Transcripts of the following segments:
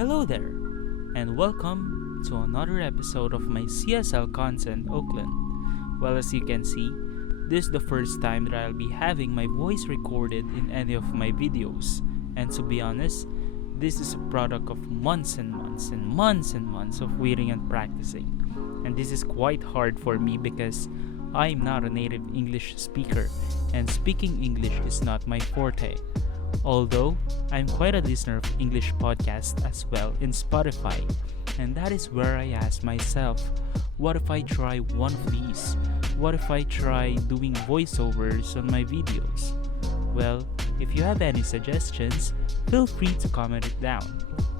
Hello there, and welcome to another episode of my CSL content Oakland. Well, as you can see, this is the first time that I'll be having my voice recorded in any of my videos. And to be honest, this is a product of months and months and months and months of waiting and practicing. And this is quite hard for me because I'm not a native English speaker, and speaking English is not my forte. Although, I'm quite a listener of English podcasts as well in Spotify, and that is where I ask myself, what if I try one of these? What if I try doing voiceovers on my videos? Well, if you have any suggestions, feel free to comment it down,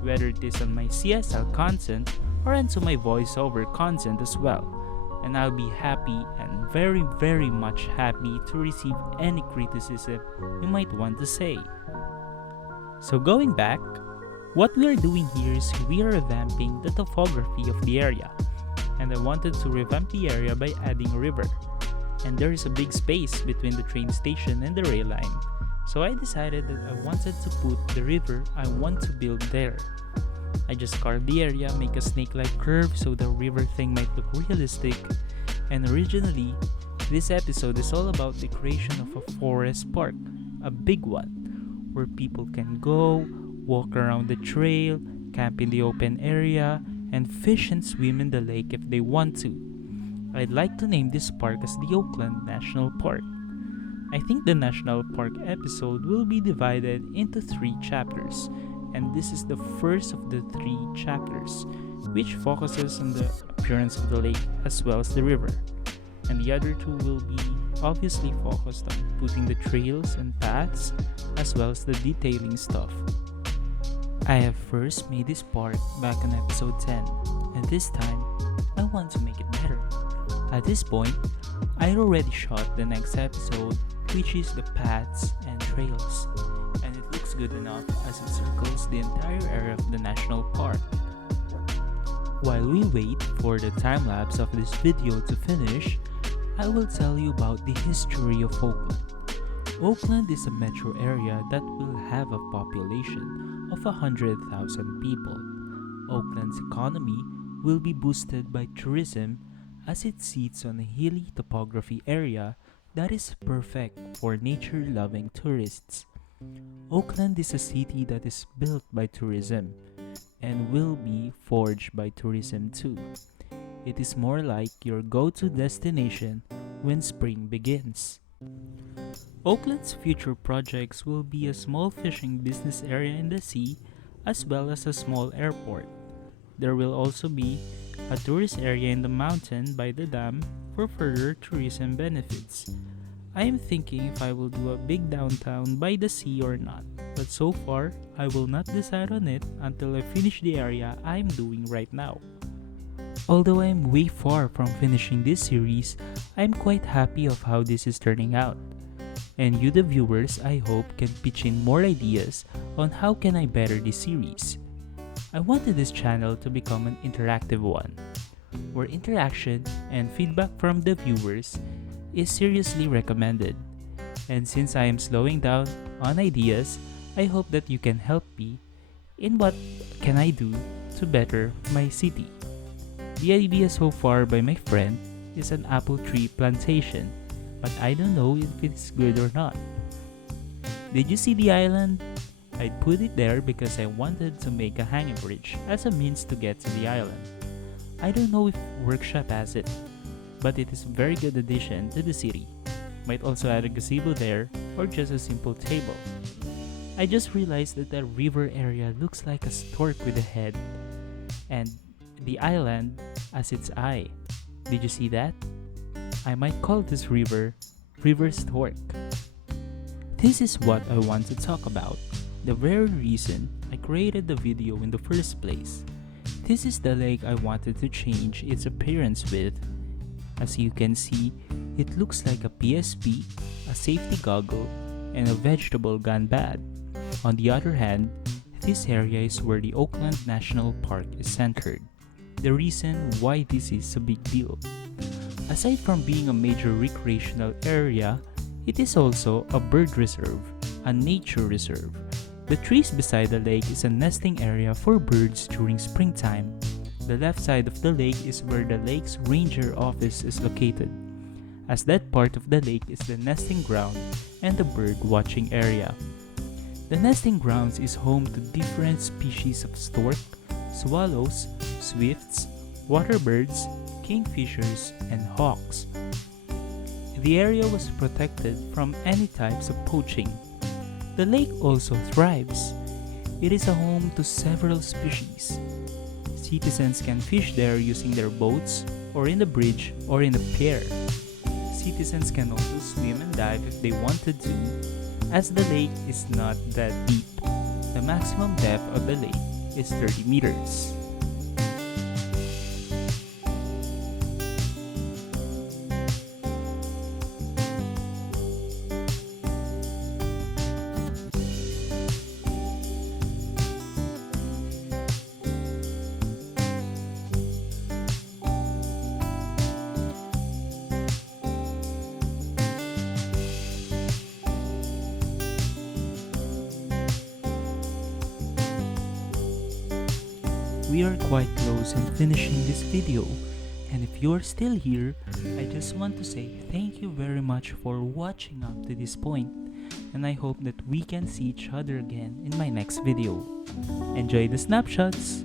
whether it is on my CSL content or into my voiceover content as well. And I'll be happy and very much happy to receive any criticism you might want to say. So going back, what we are doing here is we are revamping the topography of the area. And I wanted to revamp the area by adding a river. And there is a big space between the train station and the rail line. So I decided that I wanted to put the river I want to build there. I just carved the area, make a snake-like curve so the river thing might look realistic. And originally, this episode is all about the creation of a forest park, a big one, where people can go, walk around the trail, camp in the open area, and fish and swim in the lake if they want to. I'd like to name this park as the Oakland National Park. I think the National Park episode will be divided into 3 chapters, and this is the first of the 3 chapters, which focuses on the appearance of the lake as well as the river. And the other 2 will be obviously focused on putting the trails and paths as well as the detailing stuff. I have first made this part back on episode 10, and this time I want to make it better. At this point, I already shot the next episode, which is the paths and trails, and it looks good enough as it circles the entire area of the national park. While we wait for the time lapse of this video to finish, I will tell you about the history of Oakland. Oakland is a metro area that will have a population of 100,000 people. Oakland's economy will be boosted by tourism as it sits on a hilly topography area that is perfect for nature-loving tourists. Oakland is a city that is built by tourism and will be forged by tourism too. It is more like your go-to destination when spring begins. Oakland's future projects will be a small fishing business area in the sea as well as a small airport. There will also be a tourist area in the mountain by the dam for further tourism benefits. I am thinking if I will do a big downtown by the sea or not, but so far I will not decide on it until I finish the area I'm doing right now. Although I am way far from finishing this series, I am quite happy of how this is turning out. And you the viewers, I hope, can pitch in more ideas on how can I better this series. I wanted this channel to become an interactive one, where interaction and feedback from the viewers is seriously recommended. And since I am slowing down on ideas, I hope that you can help me in what can I do to better my city. The idea so far by my friend is an apple tree plantation, but I don't know if it's good or not. Did you see the island? I put it there because I wanted to make a hanging bridge as a means to get to the island. I don't know if Workshop has it, but it is a very good addition to the city. Might also add a gazebo there or just a simple table. I just realized that the river area looks like a stork with a head and the island as its eye. Did you see that? I might call this river Stork. This is what I want to talk about, the very reason I created the video in the first place. This is the lake I wanted to change its appearance with. As you can see, it looks like a PSP, a safety goggle, and a vegetable gone bad. On the other hand, this area is where the Oakland National Park is centered. The reason why this is a big deal. Aside from being a major recreational area, it is also a bird reserve, a nature reserve, The trees beside the lake is a nesting area for birds during springtime. The left side of the lake is where the lake's ranger office is located, as that part of the lake is the nesting ground and the bird watching area. The nesting grounds is home to different species of stork, swallows, swifts, water birds, kingfishers, and hawks. The area was protected from any types of poaching. The lake also thrives. It is a home to several species. Citizens can fish there using their boats, or in the bridge, or in a pier. Citizens can also swim and dive if they wanted to, as the lake is not that deep. The maximum depth of the lake is 30 meters. We are quite close in finishing this video, and if you're still here, I just want to say thank you very much for watching up to this point, and I hope that we can see each other again in my next video. Enjoy the snapshots!